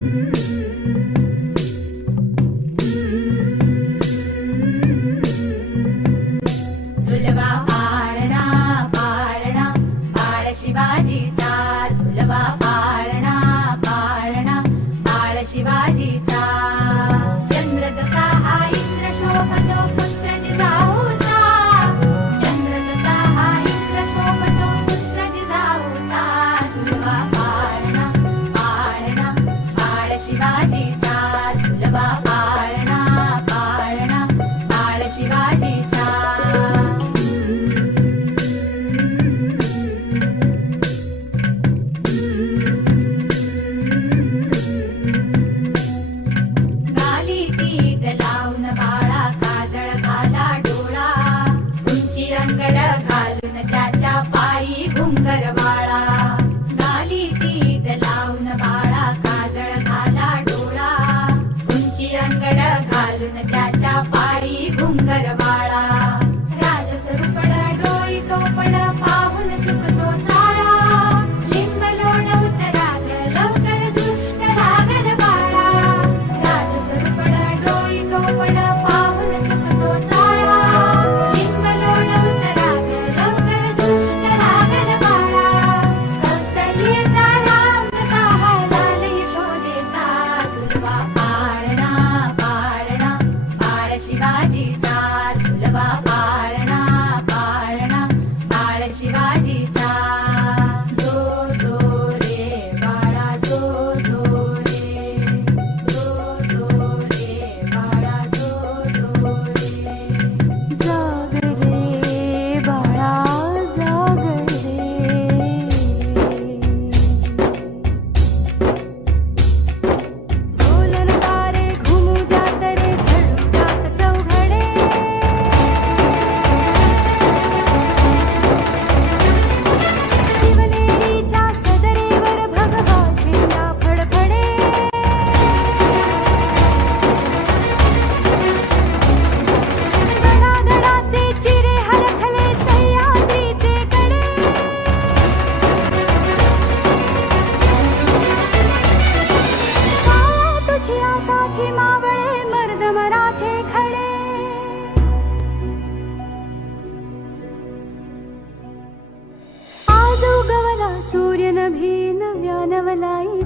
झुलवा पाळणा पाळणा बाळ शिवाजीचा, झुलवा पाळणा पाळणा बाळ शिवाजीचा. चंद्र जसा हा इंद्र शोभतो पुत्र जिजाऊचा, चंद्र जसा हा इंद्र शोभतो पुत्र जिजाऊचा. झुलवा पाळणा पाळणा बाळ शिवाजीचा, झुलवा पाळणा पाळणा बाळ शिवाजीचा. गाली तीट लावून बाळा काजळ घाला डोळा, उंची अंगड घालून त्याच्या पायी घुंगर वाळा. गाली तीट लावून बाळा काजळ घाला डोळा, उंची अंगड घालून त्याच्या पायी घुंगर वाळा. राजसरूपड डोई टोपड पाहून चुकतो चाळा, लिंब लोण उतराग लवकर दृष्ट लागल बाळा. राजसरूपड डोई टोपड पाहून चुकतो चाळा, लिंब लोण उतराग लवकर दृष्ट लागल बाळा. कौसल्येचा राम जसा लाल यशोदेचा, झुलवा पाळणा पाळणा बाळ शिवाजीचा, झुलवा पाळणा पाळणा बाळ शिवाजीचा. जो जो रे बाळा जो जो रे, जो जो रे बाळा जो जो रे. जाग रे बाळा जाग रे, डोलन तारे घुमू द्यात रे झळू द्यात चौघडे. शिवनेरीच्या सदरेवर भगवा झेंडा फडफडे. गडागडाचे चिरे हलखले सह्याद्रीचे कडे. काया तुझी आसाठी मावळे मर्द मराठे खडे. आज उगवला सूर्य नभी नव्या नवलाई